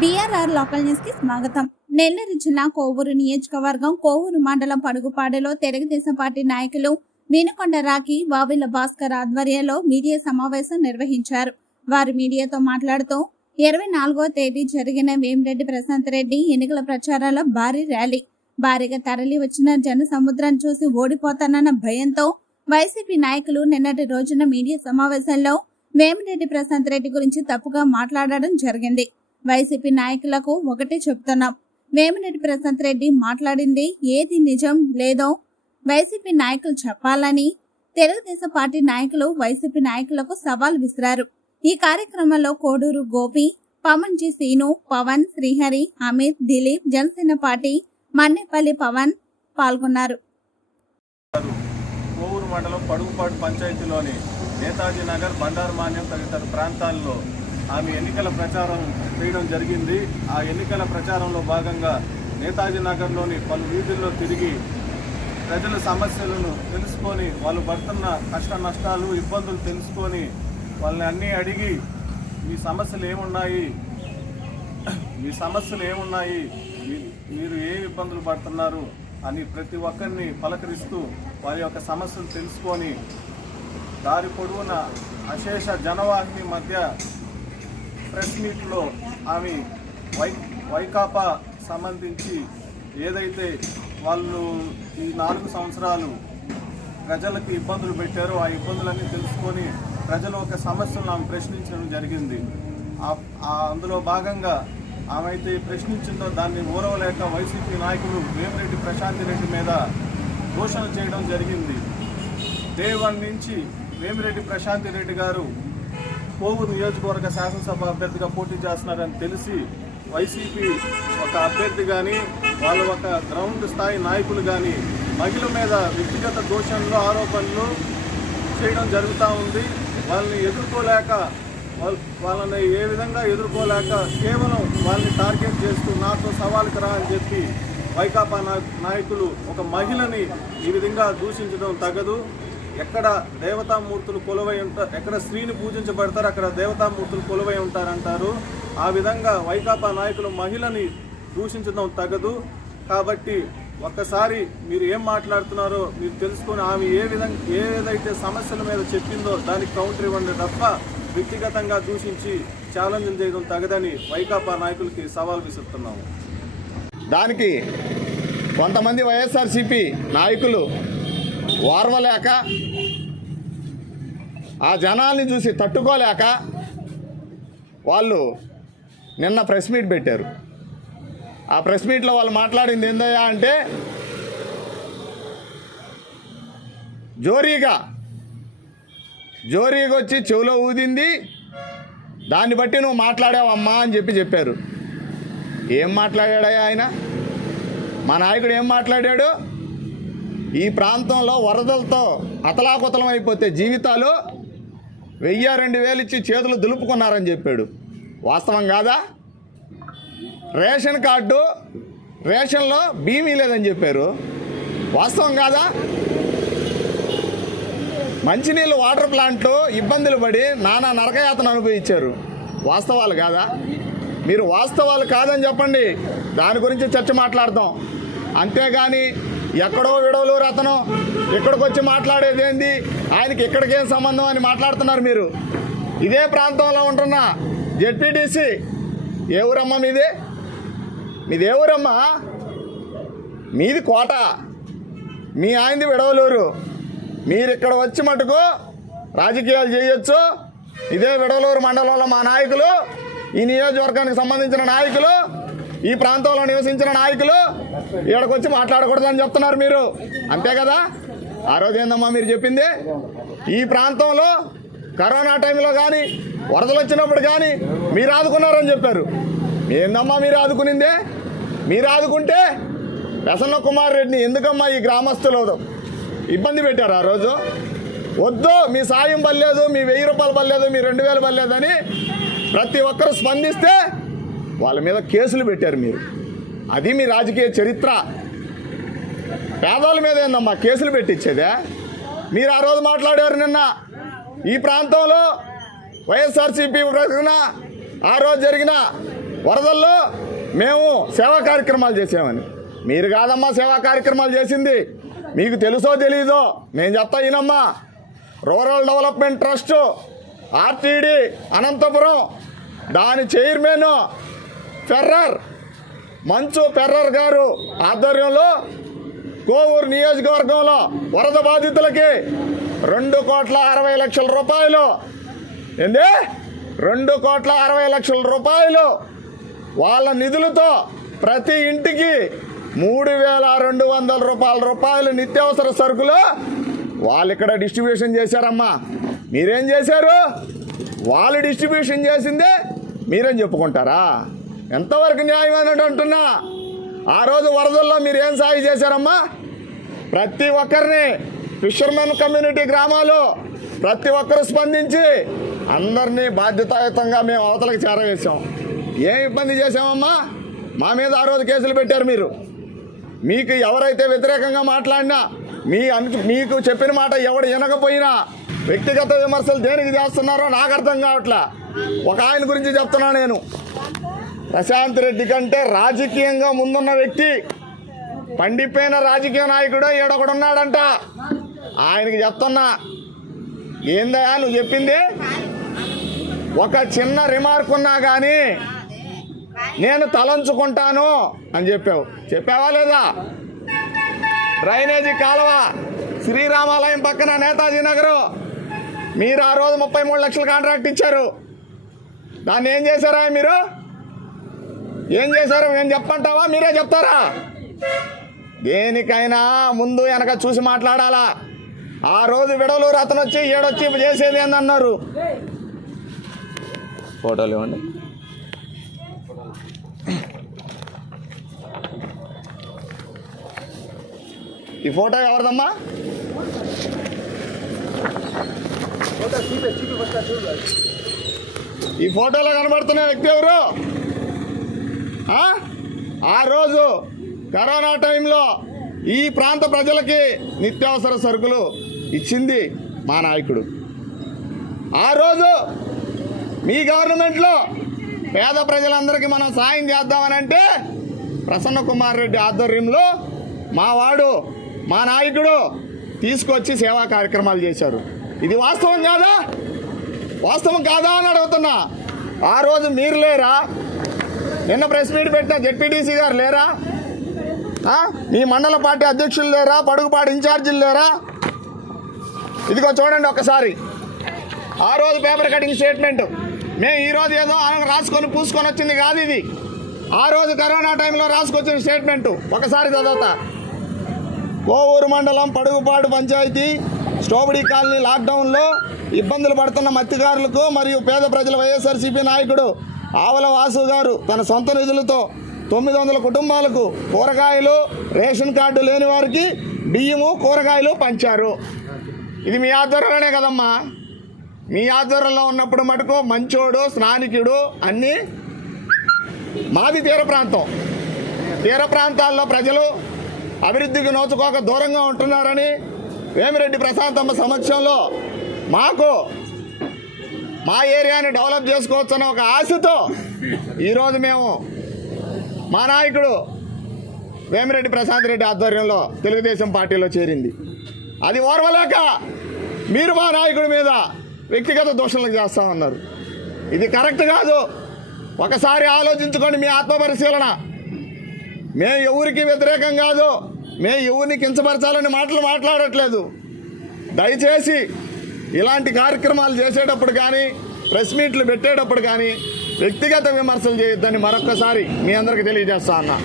BRR local న్యూస్కి స్వాగతం. నెల్లూరు జిల్లా కోవూరు నియోజకవర్గం కోవూరు మండలం పడుగుపాడులో తెలుగుదేశం పార్టీ నాయకులు మీనకొండ రాకి వావిల భాస్కర్ ఆధ్వర్యంలో మీడియా సమావేశం నిర్వహించారు. వారు మీడియాతో మాట్లాడుతూ ఇరవై నాలుగో తేదీ జరిగిన వేమిరెడ్డి ప్రశాంత్ రెడ్డి ఎన్నికల ప్రచారాల భారీ ర్యాలీ. భారీగా తరలి వచ్చిన జన సముద్రం చూసి ఓడిపోతానన్న భయంతో వైసీపీ నాయకులు నిన్నటి రోజున మీడియా సమావేశంలో వేమిరెడ్డి ప్రశాంత్ రెడ్డి గురించి తప్పుగా మాట్లాడడం జరిగింది. వైసీపీ నాయకులకు ఒకటే చెప్తున్నాం. వేమిరెడ్డి ప్రశాంత్ రెడ్డి మాట్లాడింది ఏది నిజం లేదో వైసీపీ నాయకులు చెప్పాలని తెలుగుదేశం పార్టీ నాయకులు వైసీపీ నాయకులకు సవాల్ విసిరారు. ఈ కార్యక్రమంలో కోడూరు గోపి పవన్ జి సీను పవన్ శ్రీహరి అమిత్ దిలీప్ జనసేన పార్టీ మన్నేపల్లి పవన్ పాల్గొన్నారు. కోవూరు మండలం పడుగుపాటు పంచాయతీలోని నేతాజీ నగర్ బండారు మాన్యం తదితర ప్రాంతాల్లో ఆమె ఎన్నికల ప్రచారం చేయడం జరిగింది. ఆ ఎన్నికల ప్రచారంలో భాగంగా నేతాజీ నగర్లోని పలు వీధుల్లో తిరిగి ప్రజల సమస్యలను తెలుసుకొని వాళ్ళు పడుతున్న కష్ట నష్టాలు ఇబ్బందులు తెలుసుకొని వాళ్ళని అన్నీ అడిగి మీ సమస్యలు ఏమున్నాయి? మీ సమస్యలు ఏమున్నాయి? మీ- మీరు ఏ ఇబ్బందులు పడుతున్నారు? అని ప్రతి ఒక్కరిని పలకరిస్తూ వారి యొక్క సమస్యలు తెలుసుకొని దారి పొడవున అశేష జనవాహిని మధ్య ప్రెస్ మీట్లో ఆమె వై వైకాపా సంబంధించి ఏదైతే వాళ్ళు ఈ నాలుగు సంవత్సరాలు ప్రజలకు ఇబ్బందులు పెట్టారో ఆ ఇబ్బందులన్నీ తెలుసుకొని ప్రజల ఒక సమస్యలను ఆమె ప్రశ్నించడం జరిగింది. ఆ- అందులో భాగంగా ఆమె అయితే ప్రశ్నించిందో దాన్ని ఊరవలేక వైసీపీ నాయకులు వేమిరెడ్డి ప్రశాంతి రెడ్డి మీద దూషణ చేయడం జరిగింది. డే వన్ నుంచి వేమిరెడ్డి ప్రశాంతి రెడ్డి గారు కోవూరు నియోజకవర్గ శాసనసభ అభ్యర్థిగా పోటీ చేస్తున్నారని తెలిసి వైసీపీ ఒక అభ్యర్థి కానీ వాళ్ళ ఒక గ్రౌండ్ స్థాయి నాయకులు కానీ మహిళ మీద వ్యక్తిగత దోషణలు ఆరోపణలు చేయడం జరుగుతూ ఉంది. వాళ్ళని ఎదుర్కోలేక వాళ్ళ- వాళ్ళని ఏ విధంగా ఎదుర్కోలేక కేవలం వాళ్ళని టార్గెట్ చేస్తూ నాతో సవాలుకి రా అని చెప్పి వైకాపా నాయకులు ఒక మహిళని ఈ విధంగా దూషించడం తగదు. ఎక్కడ దేవతామూర్తులు కొలువై ఉంటారు ఎక్కడ స్త్రీని పూజించబడతారు అక్కడ దేవతామూర్తులు కొలువై ఉంటారంటారు. ఆ విధంగా వైకాపా నాయకులు మహిళని దూషించడం తగదు. కాబట్టి ఒక్కసారి మీరు ఏం మాట్లాడుతున్నారో మీరు తెలుసుకొని ఆమె ఏ విధంగా ఏదైతే సమస్యల మీద చెప్పిందో దానికి కౌంటర్ ఇవ్వండి తప్ప వ్యక్తిగతంగా దూషించి ఛాలెంజ్ చేయడం తగదని వైకాపా నాయకులకి సవాల్ విసురుతున్నాము. దానికి కొంతమంది వైఎస్ఆర్సిపి నాయకులు ఓర్వలేక ఆ జనాల్ని చూసి తట్టుకోలేక వాళ్ళు నిన్న ప్రెస్ మీట్ పెట్టారు. ఆ ప్రెస్ మీట్లో వాళ్ళు మాట్లాడింది ఏందయ్యా అంటే జోరీగా జోరీగా వచ్చి చెవిలో ఊదింది దాన్ని బట్టి నువ్వు మాట్లాడావమ్మా అని చెప్పి చెప్పారు. ఏం మాట్లాడాడయ్యా ఆయన? మా నాయకుడు ఏం మాట్లాడాడు? ఈ ప్రాంతంలో వరదలతో అతలాకుతలం అయిపోతే జీవితాలు వెయ్యి రెండు వేలు ఇచ్చి చేతులు దులుపుకున్నారని చెప్పాడు. వాస్తవం కాదా? రేషన్ కార్డు రేషన్లో బీమీ లేదని చెప్పారు. వాస్తవం కాదా? మంచినీళ్ళు వాటర్ ప్లాంట్లు ఇబ్బందులు పడి నానా నరకయాతన అనుభవించారు. వాస్తవాలు కాదా? మీరు వాస్తవాలు కాదని చెప్పండి. దాని గురించి చర్చ మాట్లాడదాం. అంతేగాని ఎక్కడో విడవలూరు అతను ఇక్కడికి వచ్చి మాట్లాడేది ఏంది? ఆయనకి ఇక్కడికేం సంబంధం అని మాట్లాడుతున్నారు మీరు? ఇదే ప్రాంతంలో ఉంటున్న జెడ్పీటీసీ ఏ ఊరమ్మా మీది? మీది ఏ ఊరమ్మా? మీది కోట. మీ ఆయనది విడవలూరు. మీరు ఇక్కడ వచ్చి మటుకు రాజకీయాలు చేయొచ్చు. ఇదే విడవలూరు మండలంలో మా నాయకులు ఈ నియోజకవర్గానికి సంబంధించిన నాయకులు ఈ ప్రాంతంలో నివసించిన నాయకులు ఇక్కడికి మాట్లాడకూడదని చెప్తున్నారు మీరు. అంతే కదా? ఆ రోజు ఏందమ్మా మీరు చెప్పింది? ఈ ప్రాంతంలో కరోనా టైంలో కానీ వరదలు వచ్చినప్పుడు కానీ మీరు ఆదుకున్నారని చెప్పారు. ఏందమ్మా మీరు ఆదుకునిందే? మీరు ఆదుకుంటే ప్రసన్న కుమార్ రెడ్డిని ఎందుకమ్మా ఈ గ్రామస్తులు ఇబ్బంది పెట్టారు ఆ రోజు. వద్దు మీ సాయం పర్లేదు మీ వెయ్యి రూపాయలు పర్లేదు మీ రెండు వేలు పర్లేదని ప్రతి ఒక్కరు స్పందిస్తే వాళ్ళ మీద కేసులు పెట్టారు మీరు. అది మీ రాజకీయ చరిత్ర. పేదవాళ్ళ మీద ఏందమ్మా కేసులు పెట్టించేదే మీరు ఆ రోజు మాట్లాడారు నిన్న. ఈ ప్రాంతంలో వైఎస్ఆర్సీపీ జరిగిన ఆ రోజు జరిగిన వరదల్లో మేము సేవా కార్యక్రమాలు చేసామని మీరు కాదమ్మా సేవా కార్యక్రమాలు చేసింది. మీకు తెలుసో తెలీదో? నేను చెప్తా ఈయనమ్మా. Rural development trust RDT Anantapur దాని చైర్మన్ ఫెర్రర్. మంచు ఫెర్రర్ గారు ఆధ్వర్యంలో కోవూరు నియోజకవర్గంలో వరద బాధితులకి రెండు కోట్ల అరవై లక్షల రూపాయలు. ఏంది? రెండు కోట్ల అరవై లక్షల రూపాయలు వాళ్ళ నిధులతో ప్రతి ఇంటికి మూడు వేల రెండు వందల రూపాయల రూపాయలు నిత్యావసర సరుకులు వాళ్ళు ఇక్కడ డిస్ట్రిబ్యూషన్ చేశారమ్మా. మీరేం చేశారు? వాళ్ళు డిస్ట్రిబ్యూషన్ చేసిందే మీరేం చెప్పుకుంటారా? ఎంతవరకు న్యాయం అని అంటున్నా? ఆ రోజు వరదల్లో మీరు ఏం సాగు చేశారమ్మా? ప్రతి ఒక్కరిని ఫిషర్మెన్ కమ్యూనిటీ గ్రామాలు ప్రతి ఒక్కరు స్పందించి అందరినీ బాధ్యతాయుతంగా మేము అవతలకు చేరవేశాం. ఏం ఇబ్బంది చేశామమ్మా? మా మీద ఆ రోజు కేసులు పెట్టారు మీరు. మీకు ఎవరైతే వ్యతిరేకంగా మాట్లాడినా మీ అను మీకు చెప్పిన మాట ఎవడు వినకపోయినా వ్యక్తిగత విమర్శలు దేనికి చేస్తున్నారో నాకు అర్థం కావట్లా. ఒక ఆయన గురించి చెప్తున్నా నేను. ప్రశాంత్ రెడ్డి కంటే రాజకీయంగా ముందున్న వ్యక్తి. పండిపోయిన రాజకీయ నాయకుడు ఏడొకడున్నాడంట ఆయనకి చెప్తున్నా. ఏందయా నువ్వు చెప్పింది? ఒక చిన్న రిమార్క్ ఉన్నా కానీ నేను తలంచుకుంటాను అని చెప్పావు. చెప్పావా లేదా? డ్రైనేజీ కాలువ శ్రీరామాలయం పక్కన నేతాజీ నగరు. మీరు ఆ రోజు ముప్పై మూడు లక్షల కాంట్రాక్ట్ ఇచ్చారు. దాన్ని ఏం చేశారా మీరు? ఏం చేశారు? మేము చెప్పంటావా? మీరే చెప్తారా? దేనికైనా ముందు వెనక చూసి మాట్లాడాలా? ఆ రోజు విడవలూరు అతను వచ్చి ఏడొచ్చి చేసేది ఏందన్నారు? ఫోటోలు ఇవ్వండి. ఈ ఫోటో ఎవరిదమ్మా? ఈ ఫోటోలో కనబడుతున్న వ్యక్తి ఎవరు? ఆ? రోజు కరోనా టైంలో ఈ ప్రాంత ప్రజలకి నిత్యావసర సరుకులు ఇచ్చింది మా నాయకుడు. ఆ రోజు మీ గవర్నమెంట్లో పేద ప్రజలందరికీ మనం సాయం చేద్దామనంటే ప్రసన్న కుమార్ రెడ్డి ఆధ్వర్యంలో మా వాడు మా నాయకుడు తీసుకొచ్చి సేవా కార్యక్రమాలు చేశారు. ఇది వాస్తవం కాదా? వాస్తవం కాదా అని అడుగుతున్నా. ఆ రోజు మీరు లేరా? నిన్న ప్రెస్ మీట్ పెట్టిన జెడ్పీటీసీ గారు లేరా? మీ మండల పార్టీ అధ్యక్షులు లేరా? పడుగుపాటి ఇన్ఛార్జీలు లేరా? ఇదిగో చూడండి ఒకసారి. ఆ రోజు పేపర్ కటింగ్ స్టేట్మెంట్. మేము ఈరోజు ఏదో రాసుకొని పూసుకొని వచ్చింది కాదు ఇది. ఆ రోజు కరోనా టైంలో రాసుకొచ్చిన స్టేట్మెంట్. ఒకసారి చదువుతా. కోవూరు మండలం పడుగుపాడు పంచాయతీ స్టోబడి కాలనీ లాక్డౌన్లో ఇబ్బందులు పడుతున్న మత్స్యకారులకు మరియు పేద ప్రజల వైఎస్ఆర్సీపీ నాయకుడు ఆవల వాసు గారు తన సొంత నిధులతో తొమ్మిది వందల కుటుంబాలకు కూరగాయలు రేషన్ కార్డు లేని వారికి బియ్యము కూరగాయలు పంచారు. ఇది మీ ఆధ్వర్యంలోనే కదమ్మా. మీ ఆధ్వర్యంలో ఉన్నప్పుడు మటుకు మంచోడు స్నానికుడు అన్నీ మాది తీర ప్రాంతం. తీర ప్రాంతాల్లో ప్రజలు అభివృద్ధికి నోచుకోక దూరంగా ఉంటున్నారని వేమిరెడ్డి ప్రశాంతమ్మ సమక్షంలో మాకు మా ఏరియాని డెవలప్ చేసుకోవచ్చన్న ఒక ఆశతో ఈరోజు మేము మా నాయకుడు వేమిరెడ్డి ప్రశాంత్ రెడ్డి ఆధ్వర్యంలో తెలుగుదేశం పార్టీలో చేరింది. అది ఓర్వలేక మీరు మా నాయకుడి మీద వ్యక్తిగత దోషణలు చేస్తామన్నారు. ఇది కరెక్ట్ కాదు. ఒకసారి ఆలోచించుకోండి మీ ఆత్మపరిశీలన మేము ఎవరికి వ్యతిరేకం కాదు. మేము ఎవరిని కించపరచాలని మాటలు మాట్లాడట్లేదు. దయచేసి ఇలాంటి కార్యక్రమాలు చేసేటప్పుడు కానీ ప్రెస్ మీట్లు పెట్టేటప్పుడు కానీ వ్యక్తిగత విమర్శలు చేయొద్దని మరొకసారి మీ అందరికి తెలియజేస్తా అన్నా.